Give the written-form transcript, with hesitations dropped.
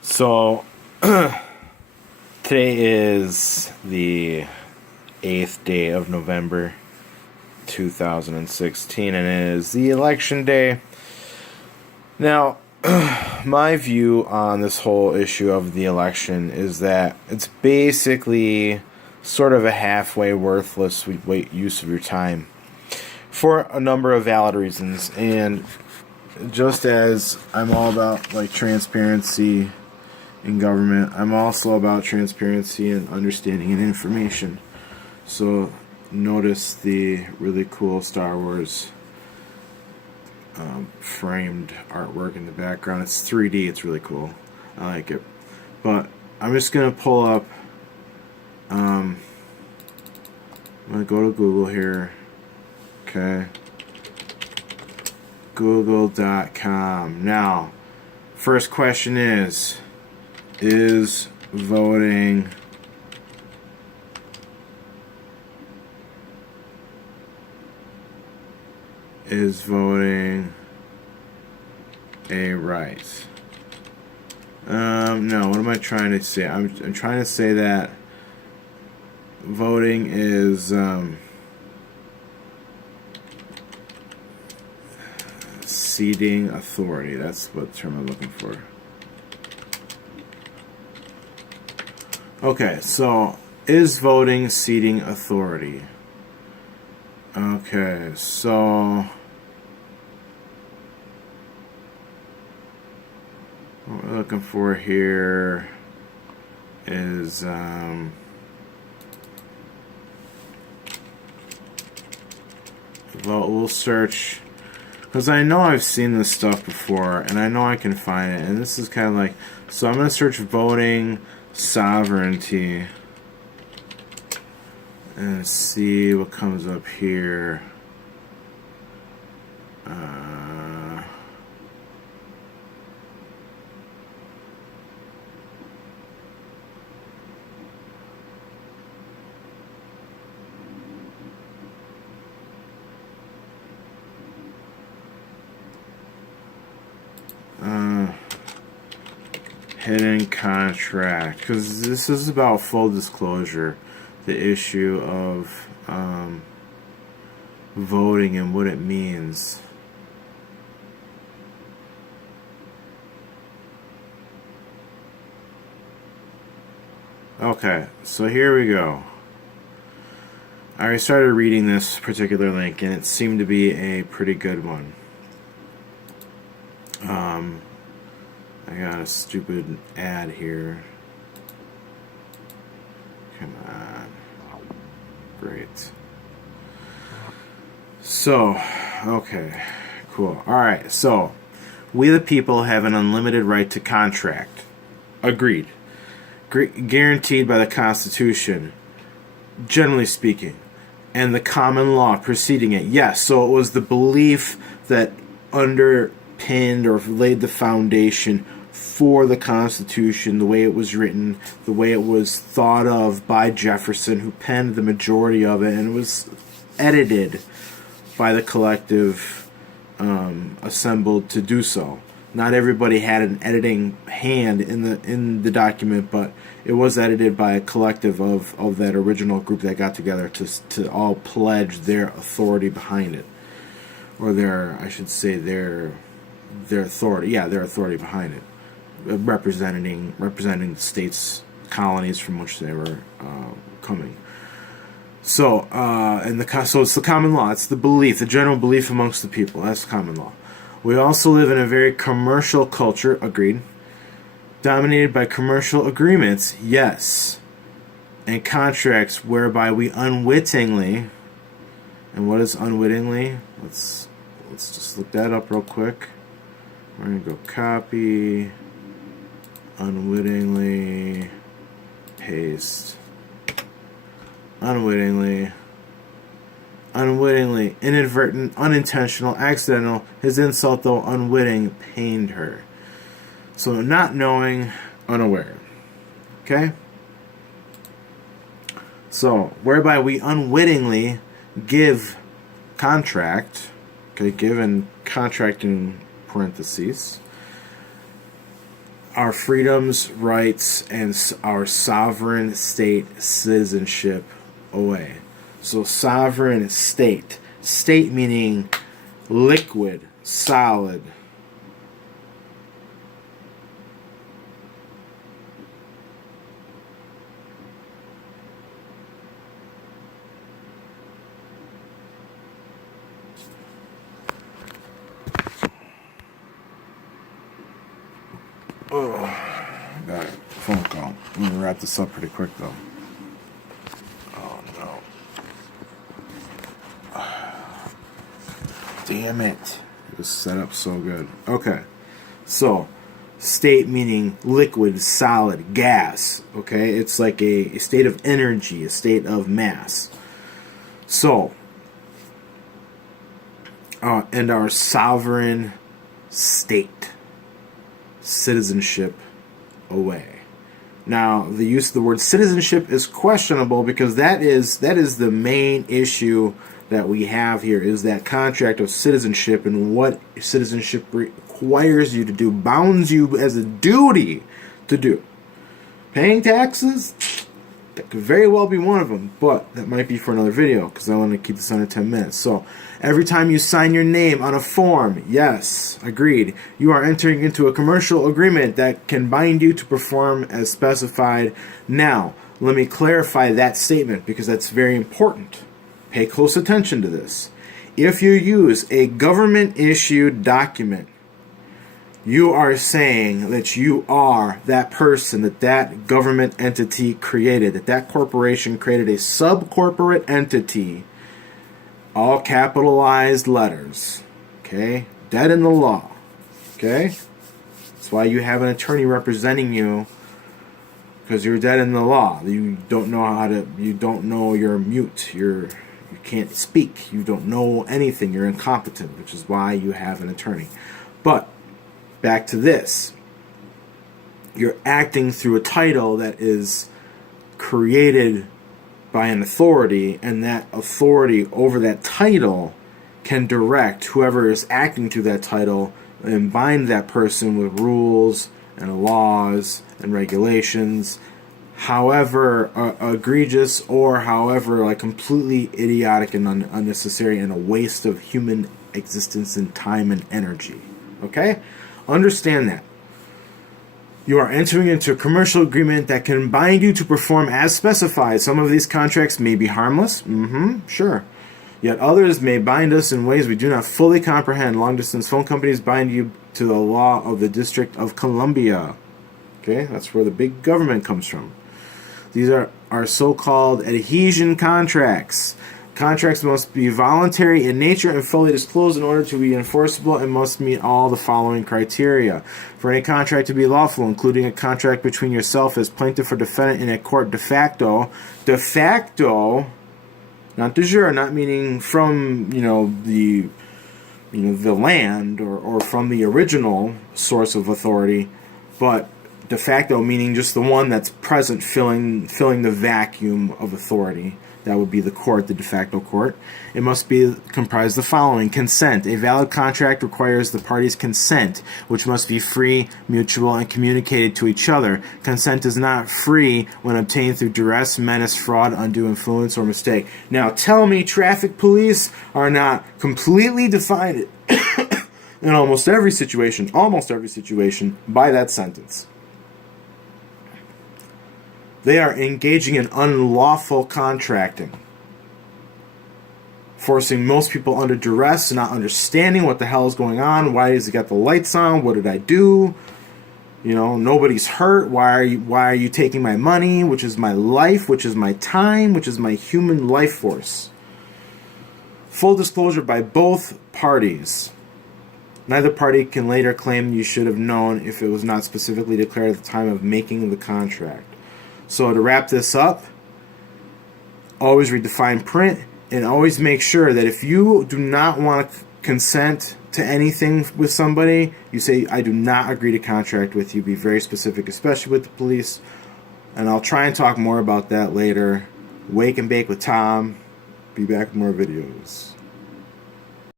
So today is the 8th day of November 2016, and it is the election day. Now, my view on this whole issue of the election is that it's basically sort of a halfway worthless use of your time for a number of valid reasons. And just as I'm all about transparency in government, I'm also about transparency and understanding and information. So notice the really cool Star Wars framed artwork in the background. It's 3D. It's really cool. I like it. But I'm just gonna pull up. I'm gonna go to Google here. Okay. Google.com. Now, first question is voting a right? No, what am I trying to say? I'm trying to say that voting is ceding authority. That's what term I'm looking for. Okay, so is voting ceding authority? Okay, so what we're looking for here is we'll search, because I know I've seen this stuff before and I know I can find it, and this is kind of like, so I'm going to search voting sovereignty and see what comes up here. Hidden contract, because this is about full disclosure, the issue of voting and what it means. Okay, so here we go. I already started reading this particular link, and it seemed to be a pretty good one. I got a stupid ad here. Come on. Great. So, okay, cool. Alright, so, we the people have an unlimited right to contract. Agreed. Guaranteed by the Constitution, generally speaking, and the common law preceding it. Yes, so it was the belief that underpinned or laid the foundation for the Constitution, the way it was written, the way it was thought of by Jefferson, who penned the majority of it, and it was edited by the collective assembled to do so. Not everybody had an editing hand in the document, but it was edited by a collective of that original group that got together to all pledge their authority behind it, or I should say their authority. Yeah, their authority behind it, representing the states, colonies from which they were coming. So, so it's the common law. It's the belief, the general belief amongst the people. That's common law. We also live in a very commercial culture, agreed, dominated by commercial agreements, yes, and contracts whereby we unwittingly, and what is unwittingly? Let's just look that up real quick. We're going to go copy, unwittingly, paste, unwittingly, inadvertent, unintentional, accidental. His insult, though unwitting, pained her. So not knowing, unaware. Okay? So, whereby we unwittingly give contract, okay, give and contract in parentheses, our freedoms, rights, and our sovereign state citizenship away. So sovereign state. State meaning liquid, solid. Oh, got a phone call. I'm gonna wrap this up pretty quick though. Oh no. Damn it. It was set up so good. Okay. So, state meaning liquid, solid, gas. Okay? It's like a state of energy, a state of mass. So, and our sovereign state citizenship away. Now, the use of the word citizenship is questionable because that is the main issue that we have here, is that contract of citizenship and what citizenship requires you to do, bounds you as a duty to do. Paying taxes, that could very well be one of them, but that might be for another video because I want to keep this under 10 minutes. So, every time you sign your name on a form, yes, agreed, you are entering into a commercial agreement that can bind you to perform as specified. Now, let me clarify that statement because that's very important. Pay close attention to this. If you use a government-issued document, you are saying that you are that person, that government entity created, that corporation created a sub-corporate entity, all capitalized letters, okay? Dead in the law, okay? That's why you have an attorney representing you, because you're dead in the law. You don't know you're mute, you can't speak, you don't know anything, you're incompetent, which is why you have an attorney. But back to this. You're acting through a title that is created by an authority, and that authority over that title can direct whoever is acting through that title and bind that person with rules and laws and regulations, however egregious or however like completely idiotic and unnecessary and a waste of human existence and time and energy. Okay? Understand that. You are entering into a commercial agreement that can bind you to perform as specified. Some of these contracts may be harmless. Sure. Yet others may bind us in ways we do not fully comprehend. Long-distance phone companies bind you to the law of the District of Columbia. Okay? That's where the big government comes from. These are so-called adhesion contracts. Contracts must be voluntary in nature and fully disclosed in order to be enforceable and must meet all the following criteria. For any contract to be lawful, including a contract between yourself as plaintiff or defendant in a court de facto, not de jure, not meaning from, the land or from the original source of authority, but de facto meaning just the one that's present filling the vacuum of authority. That would be the court, the de facto court. It must be comprised of the following. Consent. A valid contract requires the parties' consent, which must be free, mutual, and communicated to each other. Consent is not free when obtained through duress, menace, fraud, undue influence, or mistake. Now, tell me traffic police are not completely defined in almost every situation, by that sentence. They are engaging in unlawful contracting, forcing most people under duress, not understanding what the hell is going on. Why has he got the lights on? What did I do? Nobody's hurt. Why are you taking my money, which is my life, which is my time, which is my human life force? Full disclosure by both parties. Neither party can later claim you should have known if it was not specifically declared at the time of making the contract. So to wrap this up, always read the fine print and always make sure that if you do not want to consent to anything with somebody, you say, I do not agree to contract with you. Be very specific, especially with the police. And I'll try and talk more about that later. Wake and Bake with Tom. Be back with more videos.